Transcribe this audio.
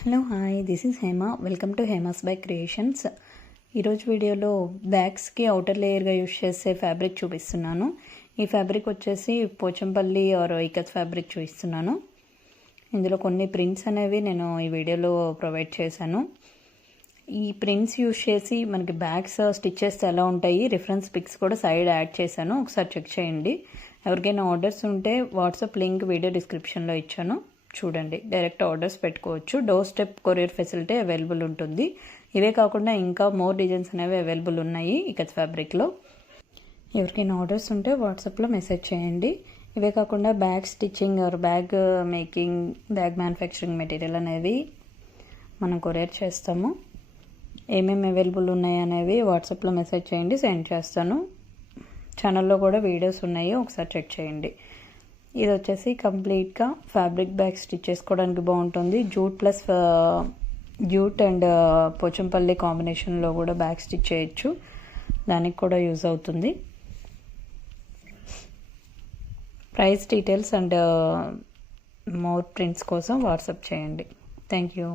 Hello hi, this is Hema. Welcome to Hema's by creations. ఈరోజు వీడియోలో బ్యాగ్స్కి outer లేయర్గా use చేసే fabric చూపిస్తున్నాను. ఈ ఫ్యాబ్రిక్ వచ్చేసి పోచంపల్లి ఆర్ ఇకత్ ఫ్యాబ్రిక్ చూపిస్తున్నాను. ఇందులో కొన్ని ప్రింట్స్ అనేవి నేను ఈ వీడియోలో ప్రొవైడ్ చేశాను. ఈ ప్రింట్స్ యూజ్ చేసి మనకి బ్యాగ్స్ స్టిచ్ చేస్తే ఎలా ఉంటాయి, రిఫరెన్స్ పిక్స్ కూడా సైడ్ యాడ్ చేశాను, ఒకసారి చెక్ చేయండి. ఎవరికైనా ఆర్డర్స్ ఉంటే వాట్సాప్ లింక్ వీడియో డిస్క్రిప్షన్లో ఇచ్చాను, చూడండి. డైరెక్ట్ ఆర్డర్స్ పెట్టుకోవచ్చు. Door step courier facility available ఉంటుంది. ఇవే కాకుండా ఇంకా మోర్ డిజైన్స్ అనేవి అవైలబుల్ ఉన్నాయి ఇకత్ ఫ్యాబ్రిక్లో. ఎవరికైనా ఆర్డర్స్ ఉంటే వాట్సాప్లో మెసేజ్ చేయండి. ఇవే కాకుండా bag stitching or bag making, bag manufacturing material అనేవి మనం కొరియర్ చేస్తాము. ఏమేమి అవైలబుల్ ఉన్నాయి అనేవి వాట్సాప్లో మెసేజ్ చేయండి, సెండ్ చేస్తాను. ఛానల్లో కూడా వీడియోస్ ఉన్నాయి, ఒకసారి చెక్ చేయండి. ఇది వచ్చేసి కంప్లీట్గా ఫ్యాబ్రిక్ బ్యాగ్ స్టిచ్ చేసుకోవడానికి బాగుంటుంది. జూట్ అండ్ పోచంపల్లి కాంబినేషన్లో కూడా బ్యాగ్ స్టిచ్ చేయొచ్చు, దానికి కూడా యూజ్ అవుతుంది. Price details and more prints కోసం వాట్సాప్ చేయండి. Thank you.